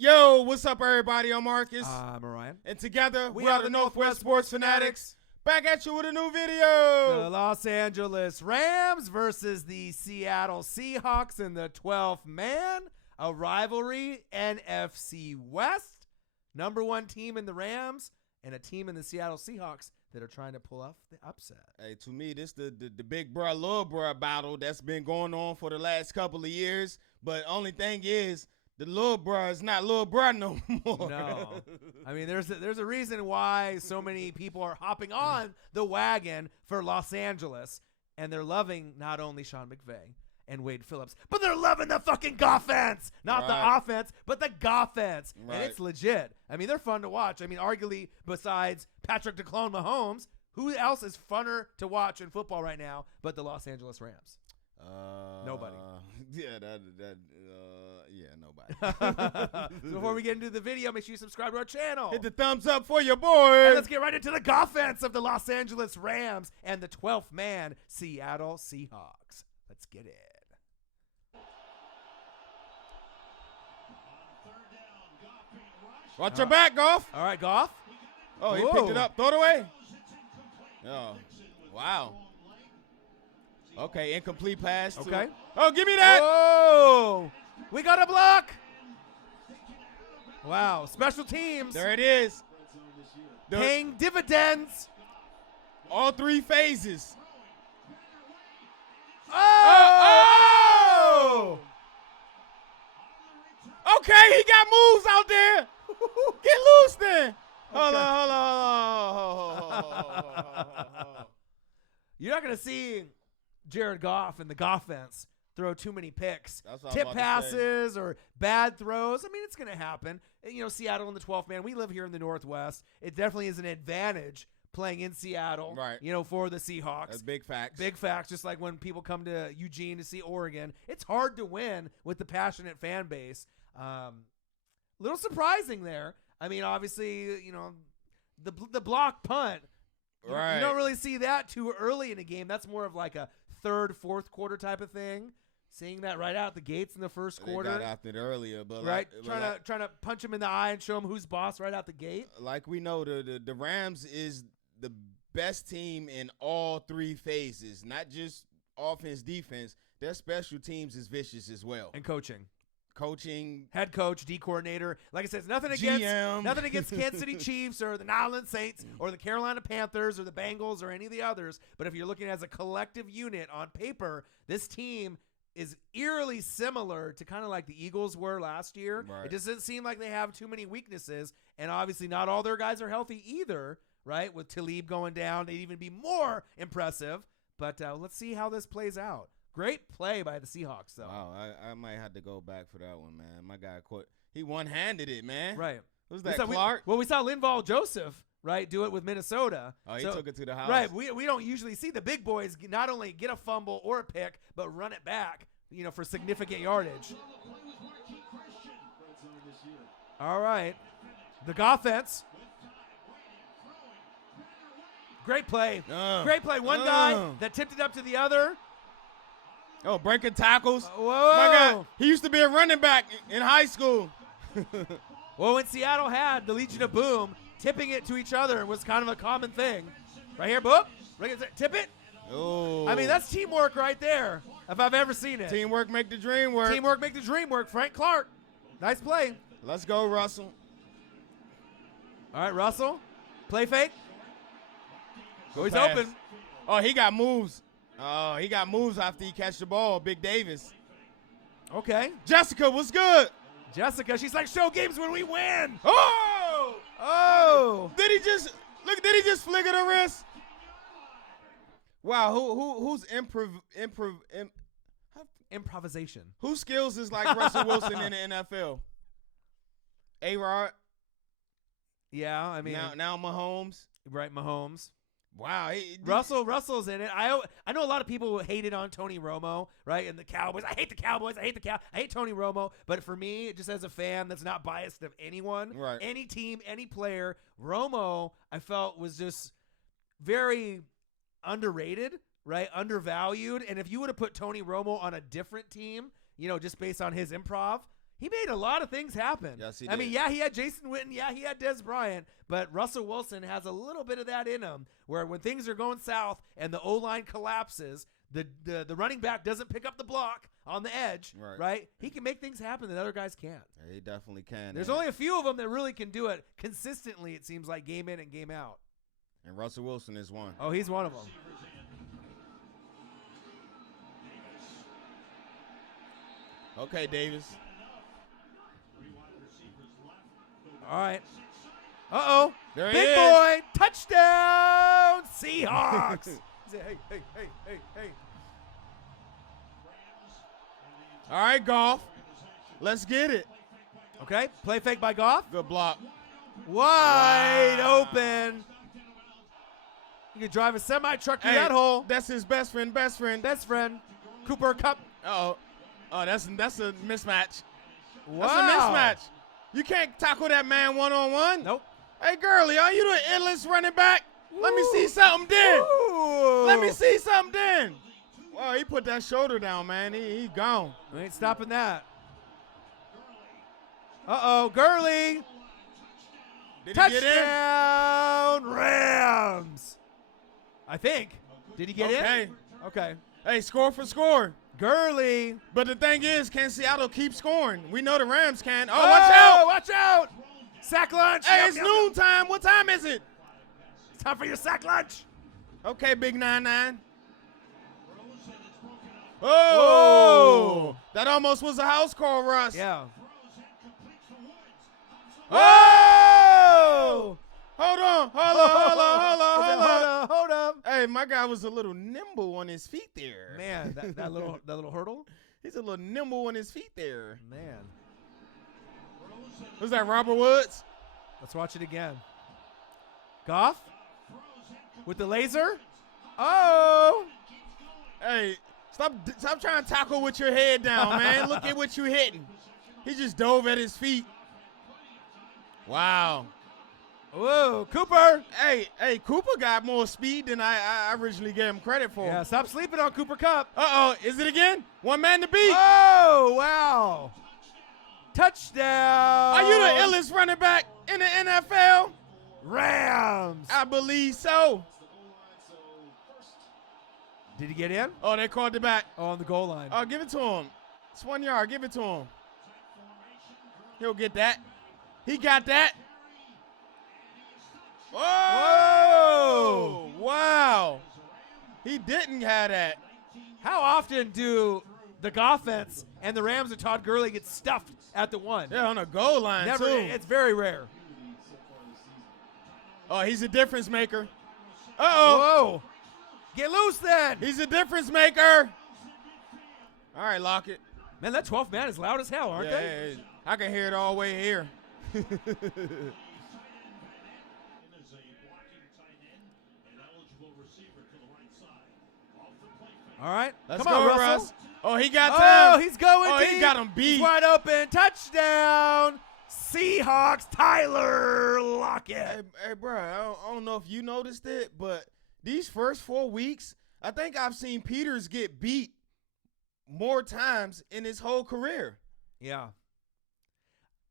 Yo, what's up, everybody? I'm Marcus. I'm Orion. And together, we are the Northwest Sports Fanatics. Back at you with a new video. The Los Angeles Rams versus the Seattle Seahawks in the 12th man. A rivalry, NFC West. Number one team in the Rams and a team in the Seattle Seahawks that are trying to pull off the upset. Hey, to me, this the big bruh, little bruh battle that's been going on for the last couple of years. But only thing is, the little bruh is not little bruh no more. No. I mean, there's a reason why so many people are hopping on the wagon for Los Angeles, and they're loving not only Sean McVay and Wade Phillips, but they're loving the fucking Goffense. Not the offense, but the Goffense. Right. And it's legit. I mean, they're fun to watch. I mean, arguably, besides Patrick DeClone Mahomes, who else is funner to watch in football right now but the Los Angeles Rams? Nobody. Yeah, nobody. So before we get into the video, make sure you subscribe to our channel. Hit the thumbs up for your boy. And let's get right into the offense of the Los Angeles Rams and the 12th man Seattle Seahawks. Let's get it. Watch your back, Goff. All right, Goff. Oh, he Whoa. picked it up. Throw it away. Oh, wow. Okay, incomplete pass. Okay. Oh, give me that. Oh, we got a block. Wow, special teams. There it is. Paying dividends. All three phases. Oh! Okay, he got moves out there. Get loose then. Hold on. You're not going to see Jared Goff and the Goffense throw too many picks. Tip passes or bad throws. I mean, it's going to happen. And, you know, Seattle in the 12th man. We live here in the Northwest. It definitely is an advantage playing in Seattle, right? You know, for the Seahawks. That's big facts. Big facts, just like when people come to Eugene to see Oregon. It's hard to win with the passionate fan base. Little surprising there. I mean, obviously, you know, the block punt. Right. You don't really see that too early in a game. That's more of like a third, fourth quarter type of thing. Seeing that right out the gates in the first quarter. They got after it earlier, but right, trying to punch him in the eye and show him who's boss right out the gate. Like we know, the Rams is the best team in all three phases, not just offense, defense. Their special teams is vicious as well. And coaching, head coach, D coordinator. Like I said, it's nothing against Kansas City Chiefs or the New Orleans Saints or the Carolina Panthers or the Bengals or any of the others. But if you're looking as a collective unit on paper, this team is eerily similar to kind of like the Eagles were last year. Right. It doesn't seem like they have too many weaknesses, and obviously not all their guys are healthy either, right? With Talib going down, they'd even be more impressive. But let's see how this plays out. Great play by the Seahawks, though. Wow, I might have to go back for that one, man. My guy he one-handed it, man. Right. Who's that, Clark? We saw Linval Joseph, right, do it with Minnesota. Oh, he took it to the house. Right. We don't usually see the big boys not only get a fumble or a pick, but run it back, you know, for significant yardage. All right. The Goffense. Great play. Great play. One guy that tipped it up to the other. Oh, breaking tackles. Whoa. My God, he used to be a running back in high school. Well, when Seattle had the Legion of Boom, tipping it to each other was kind of a common thing. Right here, boop. Tip it. Oh. I mean, that's teamwork right there, if I've ever seen it. Teamwork make the dream work. Teamwork make the dream work. Frank Clark. Nice play. Let's go, Russell. All right, Russell. Play fake. Oh, he's pass. open. Oh, he got moves. Oh, he got moves after he catch the ball. Big Davis. Okay. Jessica, what's good? Jessica, she's like, show games when we win. Oh! Oh! Did he just flick of the wrist? Wow, who's improvisation? Whose skills is like Russell Wilson in the NFL? A-Rod. Yeah, I mean now Mahomes. Right, Mahomes. Wow, Russell's in it. I know a lot of people hated on Tony Romo, right? And the Cowboys. I hate the Cowboys. I hate Tony Romo. But for me, just as a fan that's not biased of anyone, right, any team, any player, Romo, I felt was just very underrated, right? Undervalued. And if you would have put Tony Romo on a different team, you know, just based on his improv, he made a lot of things happen. Yes, he did. I mean, yeah, he had Jason Witten. Yeah, he had Dez Bryant. But Russell Wilson has a little bit of that in him where when things are going south and the O-line collapses, the running back doesn't pick up the block on the edge, right? He can make things happen that other guys can't. Yeah, he definitely can. There's only a few of them that really can do it consistently, it seems like, game in and game out. And Russell Wilson is one. Oh, he's one of them. Okay, Davis. All right. Uh-oh. There Big he is. boy. Touchdown, Seahawks. He said, hey. All right, Goff. Let's get it. Okay, play fake by Goff. Good block. Wide open. You can drive a semi-truck through that hole. That's his best friend. Best friend. Cooper Kupp. Uh-oh. Oh, that's a mismatch. Wow. That's a mismatch. You can't tackle that man one-on-one. Nope. Hey, Gurley, are you the endless running back? Let me see something then. Ooh. Let me see something then. Well, he put that shoulder down, man. He gone. We ain't stopping that. Uh-oh, Gurley. Did Touchdown, he get in? Rams. I think. Did he get in? Okay. Hey, score for score. Gurley. But the thing is, can Seattle keep scoring? We know the Rams can. Oh, watch out. Watch out. Sack lunch. Hey, it's noon time. What time is it? It's time for your sack lunch. Okay, Big 99. Oh, that almost was a house call, Russ. Yeah. Oh! Hold on. Hold up. Hey, my guy was a little nimble on his feet there. Man, that little hurdle. He's a little nimble on his feet there. Man. Was that Robert Woods? Let's watch it again. Goff with the laser. Oh. Hey, stop trying to tackle with your head down, man. Look at what you're hitting. He just dove at his feet. Wow. Whoa, Cooper. Hey, Cooper got more speed than I originally gave him credit for. Yeah, stop sleeping on Cooper Kupp. Uh-oh, is it again? One man to beat. Oh, wow. Touchdown. Are you the illest running back in the NFL? Rams. I believe so. Did he get in? Oh, they called it back. Oh, on the goal line. Oh, give it to him. It's 1 yard. Give it to him. He'll get that. He got that. Whoa! Wow. He didn't have that. How often do the offense and the Rams and Todd Gurley get stuffed at the one? Yeah, on a goal line, Never. too. It's very rare. Oh, he's a difference maker. Uh-oh. Whoa. Get loose then. He's a difference maker. All right, Lockett. Man, that 12th man is loud as hell, aren't they? Yeah, I can hear it all the way here. All right. Let's Come go, on, Russell. Russ. Oh, he got time. Oh, he's going Oh, deep. he got him beat. He's wide open. Touchdown. Seahawks, Tyler Lockett. Hey, bro, I don't know if you noticed it, but these first 4 weeks, I think I've seen Peters get beat more times in his whole career. Yeah.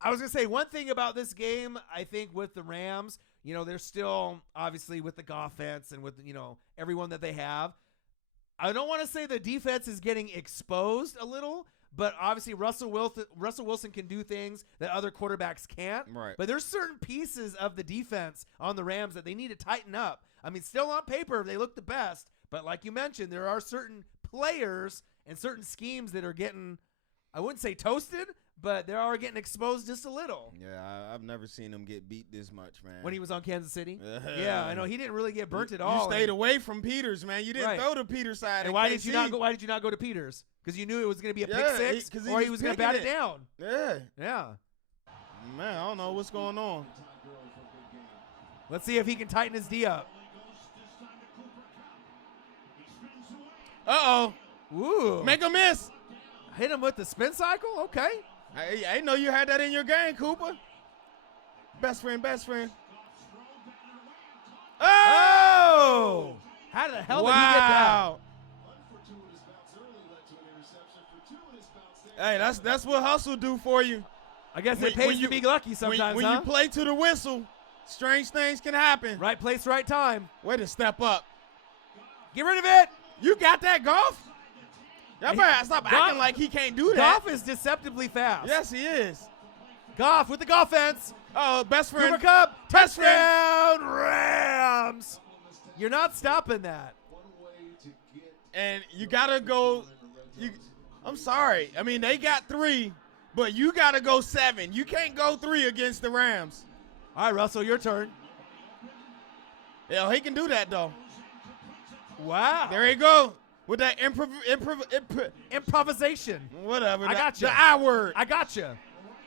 I was going to say one thing about this game, I think with the Rams, they're still obviously with the offense and with, everyone that they have. I don't want to say the defense is getting exposed a little, but obviously Russell Wilson can do things that other quarterbacks can't. Right. But there's certain pieces of the defense on the Rams that they need to tighten up. I mean, still on paper, they look the best. But like you mentioned, there are certain players and certain schemes that are getting, I wouldn't say toasted, but they are getting exposed just a little. Yeah, I've never seen him get beat this much, man. When he was on Kansas City? Yeah, I know. He didn't really get burnt at You all. stayed away from Peters, man. You didn't throw to Peters side. And why did you not go to Peters? Because you knew it was going to be a pick six, or he was going to bat it down. Yeah. Yeah. Man, I don't know what's going on. Let's see if he can tighten his D up. Uh-oh. Ooh. Make a miss. Hit him with the spin cycle? Okay. I didn't know you had that in your game, Cooper. Best friend. Oh! How the hell did he get that? Hey, that's what hustle do for you. I guess it pays to be lucky sometimes, when you play to the whistle, strange things can happen. Right place, right time. Way to step up. Get rid of it. You got that, Goff? Y'all better stop acting like he can't do that. Goff is deceptively fast. Yes, he is. Goff with the offense. Oh, best friend. Cooper Kupp, Best touchdown, Rams. You're not stopping that. And you got to go. I'm sorry. I mean, they got 3, but you got to go 7. You can't go 3 against the Rams. All right, Russell, your turn. Yeah, he can do that, though. Wow. There you go. With that improvisation. Whatever. I got you. The I word. I got you.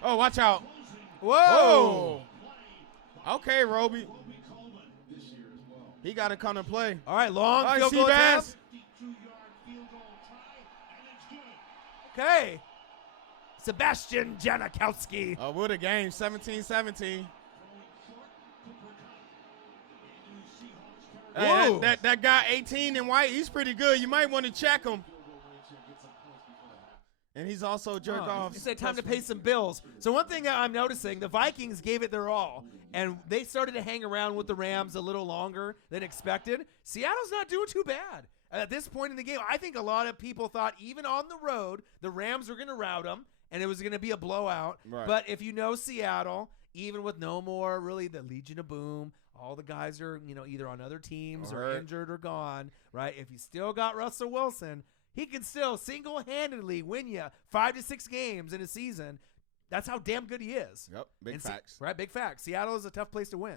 Oh, watch out. Whoa. Oh. Okay, Roby. He got to come and play. All right, long field goal attempt. Okay. Sebastian Janikowski. What a game. 17-17. That guy 18 in white, he's pretty good. You might want to check him. And he's also jerk off. It's time to pay some bills. So one thing that I'm noticing, the Vikings gave it their all, and they started to hang around with the Rams a little longer than expected. Seattle's not doing too bad. At this point in the game, I think a lot of people thought even on the road, the Rams were going to rout them, and it was going to be a blowout. Right. But if you know Seattle, even with no more really the Legion of Boom, all the guys are, either on other teams or injured or gone, right? If you still got Russell Wilson, he can still single-handedly win you 5 to 6 games in a season. That's how damn good he is. Yep, big facts. Right, big facts. Seattle is a tough place to win.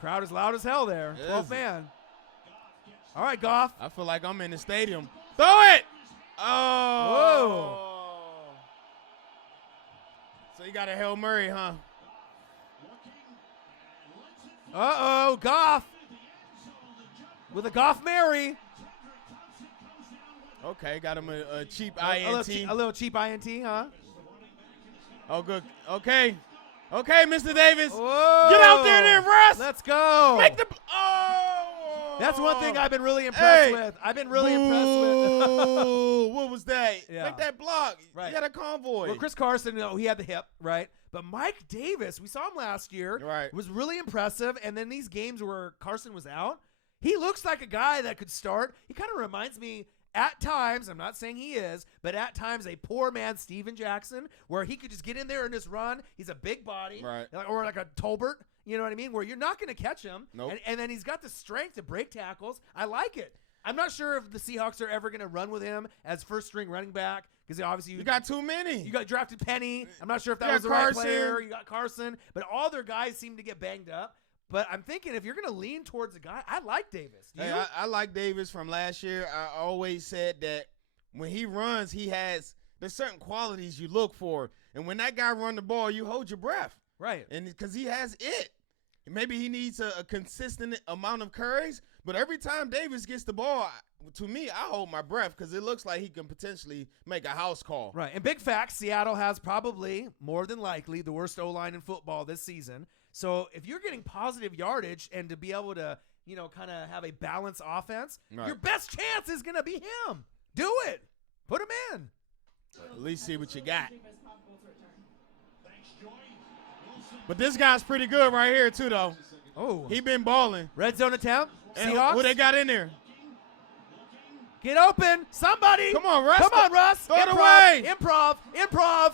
Crowd is loud as hell there. 12 man. All right, Goff. I feel like I'm in the stadium. Throw it! Oh. Whoa. So you got a Hail Murray, huh? Uh-oh, Goff. With a Goff Mary. Okay, got him a cheap INT. A little cheap INT, huh? Oh, good. Okay, Mr. Davis. Whoa. Get out there and then rest. Let's go. Make the. Oh. That's one thing I've been really impressed with. What was that? Yeah. Make that block. Right. He had a convoy. Well, Chris Carson, he had the hip, right? But Mike Davis, we saw him last year. Right. Was really impressive. And then these games where Carson was out, he looks like a guy that could start. He kind of reminds me at times, I'm not saying he is, but at times a poor man Steven Jackson, where he could just get in there and just run. He's a big body. Right. Or like a Tolbert, you know what I mean? Where you're not going to catch him. Nope. And then he's got the strength to break tackles. I like it. I'm not sure if the Seahawks are ever going to run with him as first-string running back because obviously you got too many. You got drafted Penny. I'm not sure if that was the Carson. right player. You got Carson. But all their guys seem to get banged up. But I'm thinking if you're going to lean towards a guy, I like Davis. Do you? I like Davis from last year. I always said that when he runs, there's certain qualities you look for. And when that guy run the ball, you hold your breath. Right. And because he has it. Maybe he needs a consistent amount of carries, but every time Davis gets the ball, to me, I hold my breath because it looks like he can potentially make a house call. Right. And big facts, Seattle has probably, more than likely, the worst O-line in football this season. So if you're getting positive yardage and to be able to, kind of have a balanced offense, right, your best chance is going to be him. Do it. Put him in. At least see what you got. But this guy's pretty good right here, too, though. Oh. He been balling. Red zone attempt. And Seahawks. what they got in there? Get open. Somebody. Come on, Russ. Come on, Russ. Throw it away. Improv.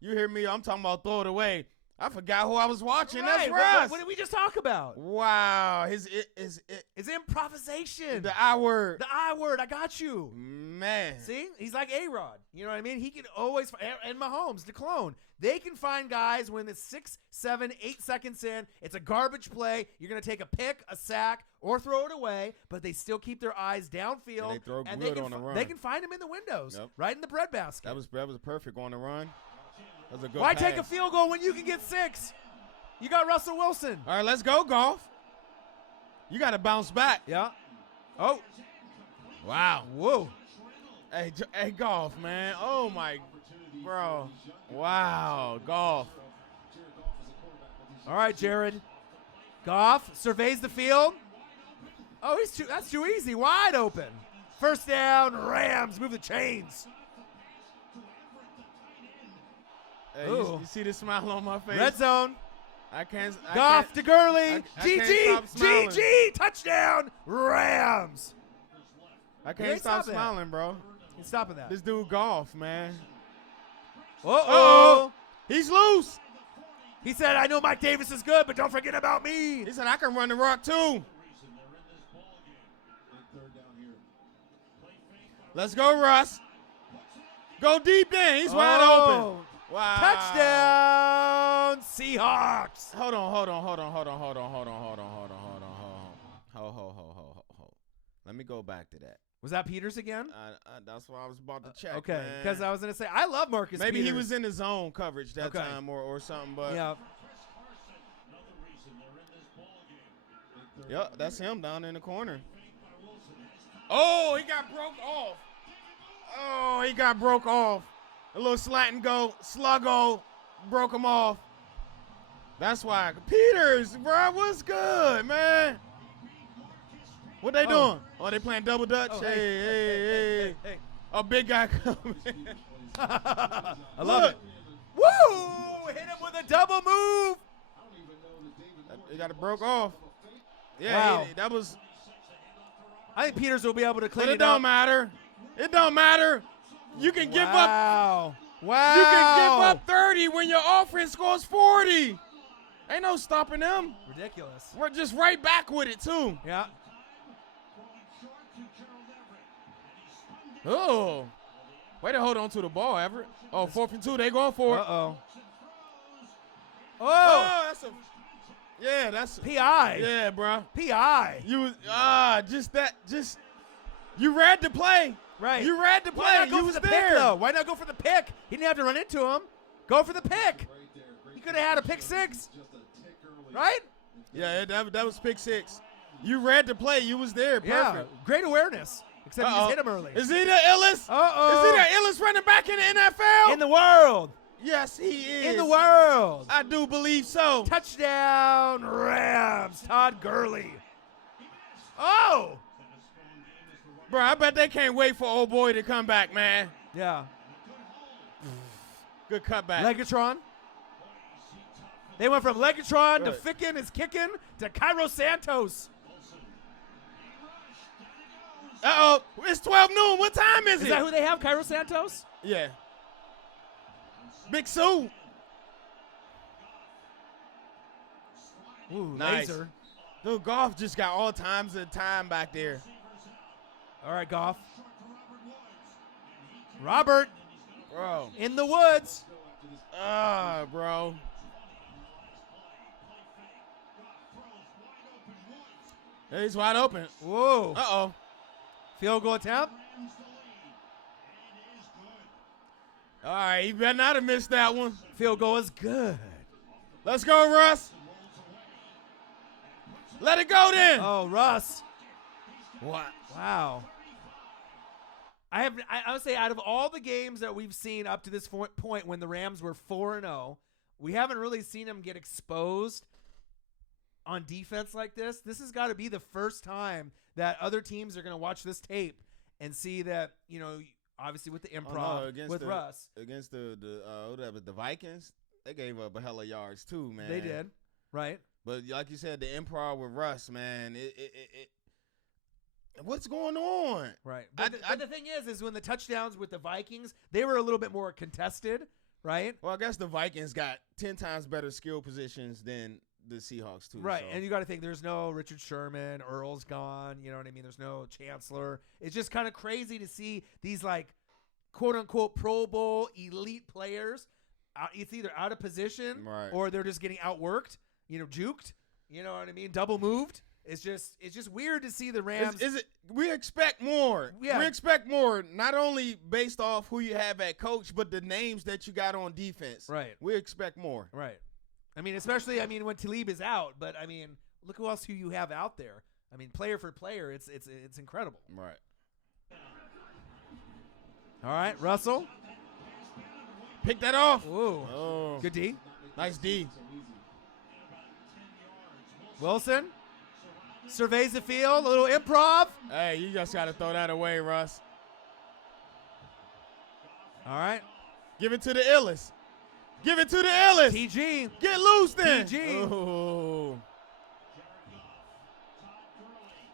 You hear me? I'm talking about throw it away. I forgot who I was watching. Right. That's Russ. What did we just talk about? Wow. His improvisation. The I word. The I word. I got you. Man. See? He's like A-Rod. You know what I mean? He can always – and Mahomes, the clone. They can find guys when it's 6, 7, 8 seconds in. It's a garbage play. You're going to take a pick, a sack, or throw it away, but they still keep their eyes downfield. And they throw good on the run. They can find him in the windows, right in the breadbasket. That was perfect on the run. That was a good Why pass. take a field goal when you can get 6? You got Russell Wilson. All right, let's go, Goff. You got to bounce back. Yeah. Oh. Wow. Whoa. Hey, Goff, man. Oh, my, bro. Wow, Goff. All right, Jared. Goff surveys the field. Oh, that's too easy. Wide open. First down, Rams. Move the chains. Hey, you see the smile on my face? Red zone. Goff to Gurley. GG. Touchdown, Rams. I can't stop smiling, bro. He's stopping that. This dude Goff, man. Uh-oh. He's loose. He said, I know Mike Davis is good, but don't forget about me. He said, I can run the rock too. Let's go, Russ. Go deep then. He's wide open. Wow. Touchdown, Seahawks. Hold on. Let me go back to that. Was that Peters again? That's what I was about to check. Okay, because I was going to say, I love Marcus Maybe Peters. he was in his zone coverage that time or something. But yeah. Yep, that's him down in the corner. Oh, he got broke off. A little slat and go, sluggo, broke him off. That's why. Peters, bro, what's good, man? What they doing? Oh, they playing double dutch? Oh, hey. A big guy coming. I love it. Woo! Hit him with a double move. He got it broke off. Yeah, wow. That was. I think Peters will be able to clean it up. It don't matter. It don't matter. You can give up. Wow. You can give up 30 when your offense scores 40. Ain't no stopping them. Ridiculous. We're just right back with it, too. Yeah. Oh. Way to hold on to the ball, Everett. Oh, 4th and 2. They going for it. Uh-oh. Oh, that's a. Yeah, that's. P.I. Yeah, bro. P.I. You you read the play. Right. You read the play. Why not go you for was the there. pick, though? Why not go for the pick? He didn't have to run into him. Go for the pick. He could have had a pick 6. Right? Yeah, that was pick 6. You read the play. You was there. Perfect. Yeah. Great awareness. Except he just hit him early. Is he the illest? Uh-oh. Is he the illest running back in the NFL? In the world. Yes, he is. In the world. I do believe so. Touchdown, Rams. Todd Gurley. Oh. Bro, I bet they can't wait for old boy to come back, man. Yeah. Good cutback. Legatron. They went from Legatron to Ficken is kicking to Cairo Santos. Uh-oh. It's 12 noon. What time is it? Is that who they have, Cairo Santos? Yeah. Big Sue. Ooh, nice. laser. Dude, Goff just got all times of time back there. All right, Goff. Robert. Bro. In the woods. Bro. He's wide open. Whoa. Uh-oh. Field goal attempt. All right, he better not have missed that one. Field goal is good. Let's go, Russ. Let it go then. Oh, Russ. What? Wow. I would say out of all the games that we've seen up to this point when the Rams were 4-0, we haven't really seen them get exposed on defense like this. This has got to be the first time that other teams are going to watch this tape and see that, you know, obviously with the improv with Russ. Against the Vikings, they gave up a hell of yards too, man. They did, right? But like you said, the improv with Russ, man, what's going on? Right. But the thing is when the touchdowns with the Vikings, they were a little bit more contested, right? Well, I guess the Vikings got 10 times better skill positions than the Seahawks too. Right, so. and you got to think there's no Richard Sherman, Earl's gone, you know what I mean? There's no Chancellor. It's just kind of crazy to see these like quote-unquote Pro Bowl elite players. It's either out of position or they're just getting outworked, you know, juked, you know what I mean? Double moved. It's just weird to see the Rams. We expect more. Yeah. We expect more, not only based off who you have at coach, but the names that you got on defense. Right. We expect more. Right. I mean, especially, when Talib is out, but, look who else you have out there. I mean, player for player, it's incredible. Right. All right, Russell. Pick that off. Ooh. Oh. Good D. Nice D. Wilson surveys the field, a little improv. Hey, you just got to throw that away, Russ. All right. Give it to the illest. Give it to the illest. TG. Get loose then. TG. Oh.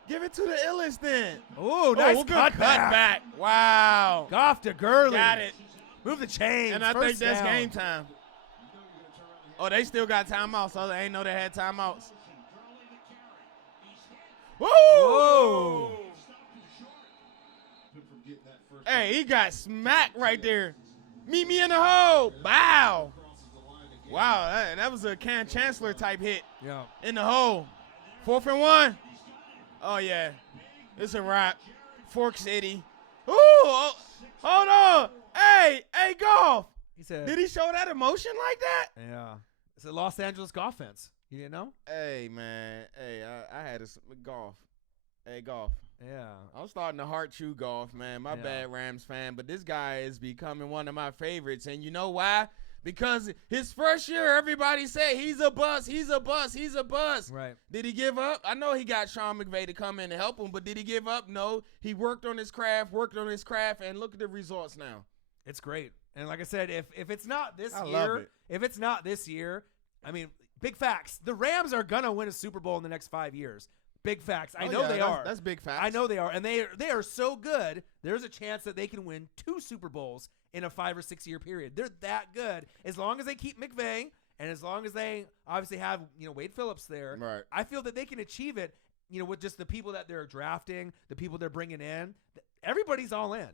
Give it to the illest then. Ooh, nice good cutback. Wow. Goff to Gurley. Got it. Move the chains. And I First think that's down. game time. Oh, they still got timeouts, so they ain't know they had timeouts. Woo! Whoa. Hey, he got smacked right there. Meet me in the hole. Bow. Wow, that was a Cam Chancellor type hit. Yeah. In the hole. 4th and 1. Oh, yeah. It's a wrap. Fork City. Ooh, oh, hold on. Hey, Goff. He said, Did he show that emotion like that? yeah. It's a Los Angeles offense. You didn't know? Hey, man. Hey, I had a Goff. Hey, Goff. Yeah. I'm starting to heart chew Goff, man. My bad, Rams fan. But this guy is becoming one of my favorites. And you know why? Because his first year, everybody said he's a bust, he's a bust, he's a bust. Right. Did he give up? I know he got Sean McVay to come in and help him, but did he give up? No. He worked on his craft, and look at the results now. It's great. And like I said, if it's not this I love year, it. if it's not this year, I mean, big facts. The Rams are going to win a Super Bowl in the next 5 years. Big facts. I know they are. That's big facts. I know they are. And they are so good, there's a chance that they can win 2 Super Bowls in a 5 or 6 year period. They're that good. As long as they keep McVay and as long as they obviously have, Wade Phillips there, Right. I feel that they can achieve it, with just the people that they're drafting, the people they're bringing in. Everybody's all in.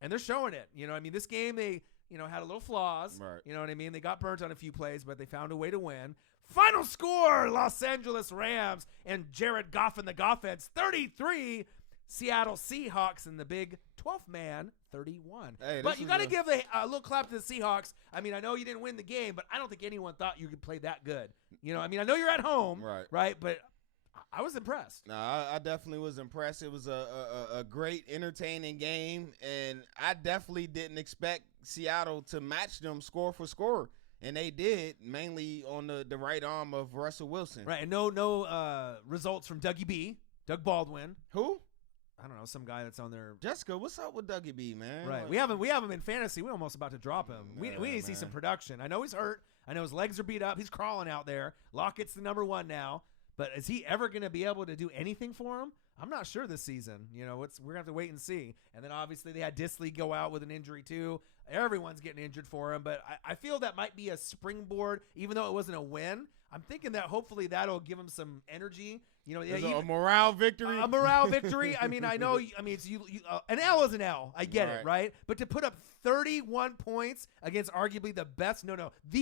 And they're showing it. This game they, had a little flaws. Right. You know what I mean? They got burnt on a few plays, but they found a way to win. Final score, Los Angeles Rams and Jared Goff and the Goffheads, 33. Seattle Seahawks and the big 12th man, 31. Hey, but you got to give a little clap to the Seahawks. I mean, I know you didn't win the game, but I don't think anyone thought you could play that good. I know you're at home, right? But I was impressed. No, I definitely was impressed. It was a great, entertaining game, and I definitely didn't expect Seattle to match them score for score. And they did, mainly on the right arm of Russell Wilson. Right, and no results from Doug Baldwin. Who? I don't know, some guy that's on there. Jessica, what's up with Dougie B, man? Right, we have him in fantasy. We're almost about to drop him. We need to see some production. I know he's hurt. I know his legs are beat up. He's crawling out there. Lockett's the number 1 now. But is he ever going to be able to do anything for him? I'm not sure this season. We're going to have to wait and see. And then obviously they had Disley go out with an injury too. Everyone's getting injured for him. But I feel that might be a springboard, even though it wasn't a win. I'm thinking that hopefully that'll give him some energy. A morale victory. A morale victory. I mean, I know. It's an L is an L. I get it, right? But to put up 31 points against arguably the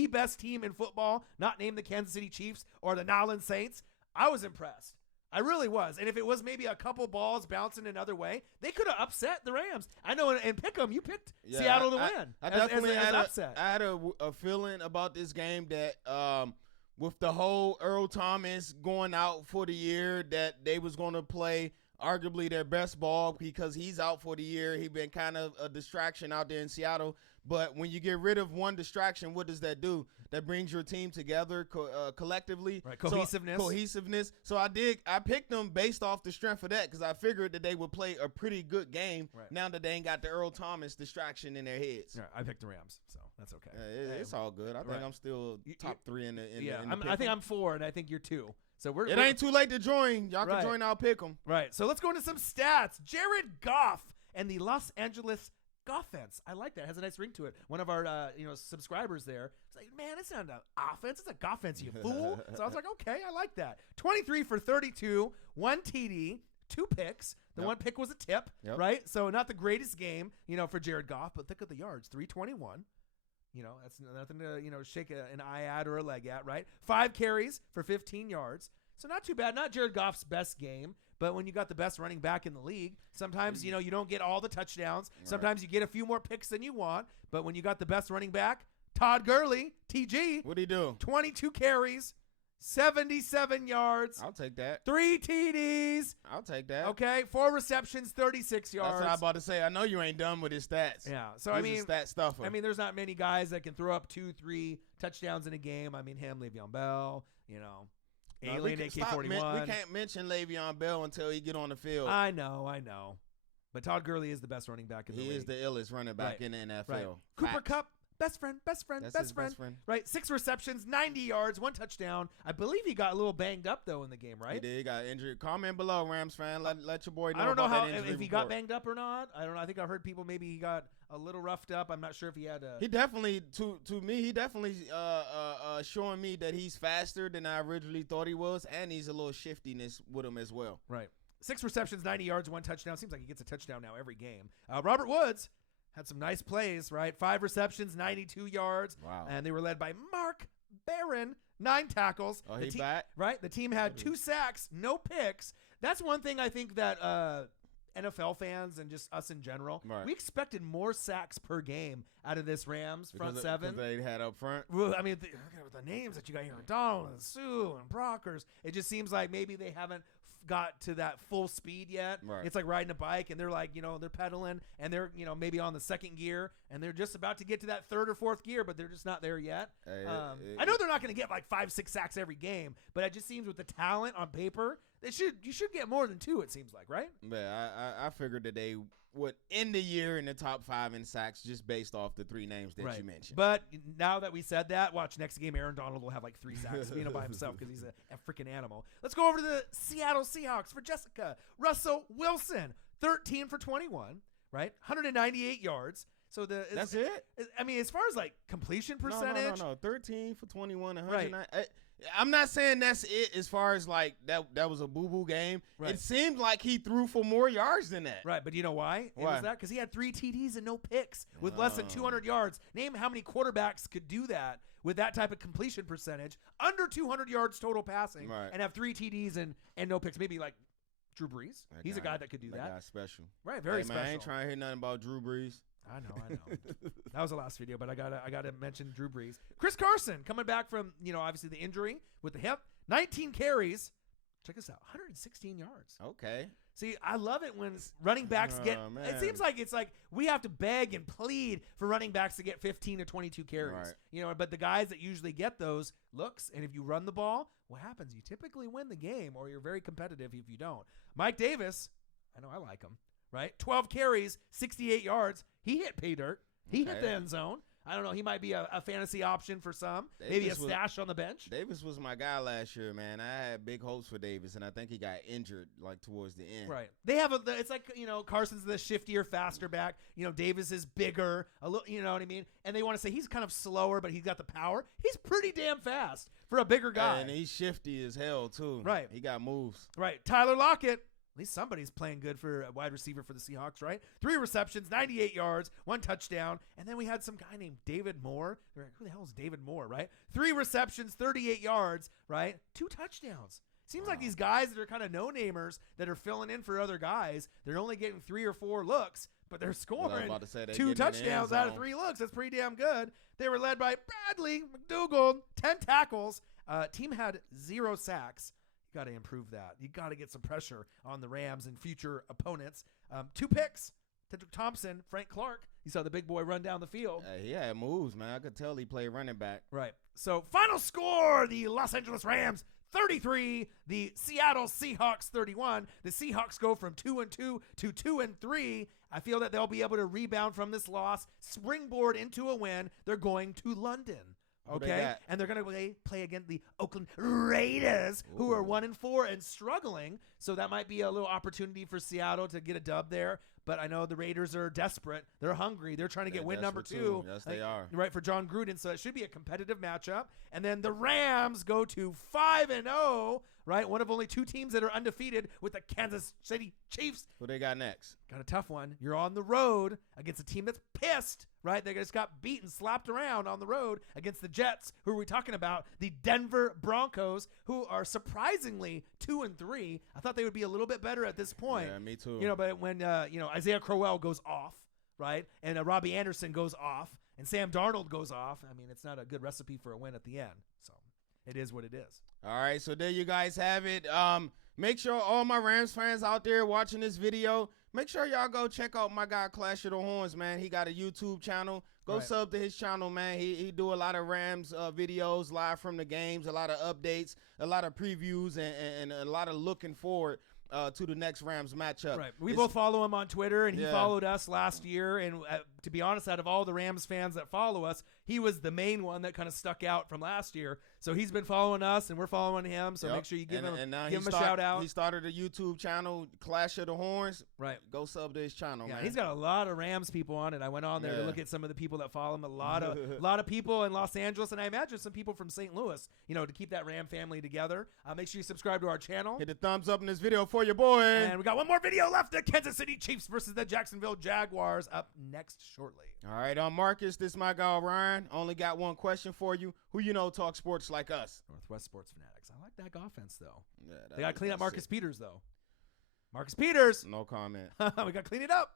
best team in football, not named the Kansas City Chiefs or the New Orleans Saints, I was impressed. I really was. And if it was maybe a couple balls bouncing another way, they could have upset the Rams. I know, and Pick'em, you picked Seattle to win. I definitely had upset. I had a feeling about this game that with the whole Earl Thomas going out for the year, that they was going to play arguably their best ball because he's out for the year. He's been kind of a distraction out there in Seattle. But when you get rid of one distraction, what does that do? That brings your team together collectively. Right, cohesiveness. So I picked them based off the strength of that because I figured that they would play a pretty good game now that they ain't got the Earl Thomas distraction in their heads. Right, I picked the Rams, so that's okay. It's all good. I think I'm still top 3 in the I think I'm 4, and I think you're 2. So it ain't too late to join. Y'all can join. I'll pick them. Right. So let's go into some stats. Jared Goff and the Los Angeles Offense. I like that. It has a nice ring to it. One of our subscribers there, it's like, man, it's not an offense. It's a Goffense, you fool. So I was like, okay, I like that. 23 for 32, 1 TD, 2 picks. The one pick was a tip, right? So not the greatest game, for Jared Goff, but think of the yards, 321. That's nothing to, shake an eye at or a leg at, right? 5 carries for 15 yards. So not too bad. Not Jared Goff's best game, but when you got the best running back in the league, sometimes, you don't get all the touchdowns. Sometimes you get a few more picks than you want. But when you got the best running back, Todd Gurley, TG. What'd he do? 22 carries, 77 yards. I'll take that. 3 TDs. I'll take that. Okay, 4 receptions, 36 yards. That's what I was about to say. I know you ain't done with his stats. Yeah. So, He's a stat stuffer. there's not many guys that can throw up 2-3 touchdowns in a game. Him, Le'Veon Bell, Alien AK-41. We can't mention Le'Veon Bell until he get on the field. I know. But Todd Gurley is the best running back in the league. He is the illest running back in the NFL. Right. Cooper Kupp, best friend. That's his best friend. Right, 6 receptions, 90 yards, 1 touchdown. I believe he got a little banged up, though, in the game, right? He did. He got injured. Comment below, Rams fan. Let your boy know. I don't know about how that if he got banged up or not. I don't know. I think I heard people maybe he got a little roughed up. I'm not sure if he had a. He definitely, to me, he definitely showing me that he's faster than I originally thought he was, and he's a little shiftiness with him as well. Right. 6 receptions, 90 yards, 1 touchdown. Seems like he gets a touchdown now every game. Robert Woods had some nice plays, right? 5 receptions, 92 yards. Wow. And they were led by Mark Barron, 9 tackles. Oh, he back? Right. The team had 2 sacks, no picks. That's one thing I think that NFL fans and just us in general, we expected more sacks per game out of this Rams front seven. Because they had up front. Well, I mean, with the names that you got here, Donald and Sue and Brockers, it just seems like maybe they haven't got to that full speed yet. Right. It's like riding a bike and they're like, they're pedaling and they're, maybe on the 2nd gear and they're just about to get to that 3rd or 4th gear, but they're just not there yet. I know they're not going to get like 5-6 sacks every game, but it just seems with the talent on paper, you should get more than 2, it seems like, right? Yeah, I figured that they would end the year in the top 5 in sacks just based off the 3 names that you mentioned. But now that we said that, watch next game, Aaron Donald will have like 3 sacks being by himself because he's a freaking animal. Let's go over to the Seattle Seahawks for Jessica. Russell Wilson, 13 for 21, right? 198 yards. So that's it? I mean, as far as like completion percentage. No. 13 for 21, 109. Right. I'm not saying that's it as far as like that was a boo-boo game. Right. It seemed like he threw for more yards than that. Right, but you know why? It was that? Because he had 3 TDs and no picks with less than 200 yards. Name how many quarterbacks could do that with that type of completion percentage, under 200 yards total passing, and have 3 TDs and no picks. Maybe like Drew Brees. He's a guy that could do that. That guy's special. Right, very special. I ain't trying to hear nothing about Drew Brees. I know. That was the last video, but I gotta mention Drew Brees. Chris Carson coming back from obviously the injury with the hip, 19 carries. Check this out, 116 yards. Okay. See, I love it when running backs get. It seems like it's like we have to beg and plead for running backs to get 15 to 22 carries. Right. But the guys that usually get those looks, and if you run the ball, what happens? You typically win the game, or you're very competitive if you don't. Mike Davis, I know I like him. Right, 12 carries, 68 yards. He hit pay dirt. He hit the end zone. I don't know. He might be a fantasy option for some. Maybe a stash on the bench. Davis was my guy last year, man. I had big hopes for Davis, and I think he got injured like towards the end. Right. They have it's like Carson's the shiftier, faster back. Davis is bigger. A little, you know what I mean. And they want to say he's kind of slower, but he's got the power. He's pretty damn fast for a bigger guy. And he's shifty as hell too. Right. He got moves. Right. Tyler Lockett. At least somebody's playing good for a wide receiver for the Seahawks, right? 3 receptions, 98 yards, 1 touchdown. And then we had some guy named David Moore. They're like, who the hell is David Moore, right? 3 receptions, 38 yards, right? 2 touchdowns. Seems like these guys that are kind of no-namers that are filling in for other guys, they're only getting 3 or 4 looks, but they're scoring 2 touchdowns out of 3 looks. That's pretty damn good. They were led by Bradley McDougald, 10 tackles. Team had 0 sacks. You got to improve that. You got to get some pressure on the Rams and future opponents. 2 picks. Tedrick Thompson, Frank Clark. You saw the big boy run down the field. He had moves, man. I could tell he played running back. Right. So final score, the Los Angeles Rams 33, the Seattle Seahawks 31. The Seahawks go from 2-2 to 2-3. I feel that they'll be able to rebound from this loss, springboard into a win. They're going to London. Okay, and they're going to play against the Oakland Raiders, who are 1-4 and struggling. So that might be a little opportunity for Seattle to get a dub there. But I know the Raiders are desperate. They're hungry. They're trying to get win number 2. Yes, they are. Right, for John Gruden. So it should be a competitive matchup. And then the Rams go to 5-0, right? One of only 2 teams that are undefeated with the Kansas City Chiefs. Who they got next? Got a tough one. You're on the road against a team that's pissed, right? They just got beaten, slapped around on the road against the Jets. Who are we talking about? The Denver Broncos, who are surprisingly 2-3. I thought they would be a little bit better at this point. Yeah, me too. But when Isaiah Crowell goes off, right, and Robbie Anderson goes off, and Sam Darnold goes off, I mean, it's not a good recipe for a win at the end. So it is what it is. All right, so there you guys have it. Make sure all my Rams fans out there watching this video, make sure y'all go check out my guy Clash of the Horns, man. He got a YouTube channel. Go sub to his channel, man. He do a lot of Rams videos live from the games, a lot of updates, a lot of previews, and a lot of looking forward to the next Rams matchup. Right. We both follow him on Twitter, and he followed us last year. And to be honest, out of all the Rams fans that follow us, he was the main one that kind of stuck out from last year. So he's been following us, and we're following him. So make sure you give him a shout out. He started a YouTube channel, Clash of the Horns. Right. Go sub to his channel, man. He's got a lot of Rams people on it. I went on there to look at some of the people that follow him. A lot of people in Los Angeles, and I imagine some people from St. Louis, to keep that Ram family together. Make sure you subscribe to our channel. Hit the thumbs up in this video for your boy. And we got one more video left. The Kansas City Chiefs versus the Jacksonville Jaguars up next shortly. All right, I'm Marcus. This is my guy, Ryan. Only got one question for you. Who talk sports like us? Northwest Sports Fanatics. I like that offense, though. Yeah, they got to clean up Marcus Peters, though. Marcus Peters. No comment. We got to clean it up.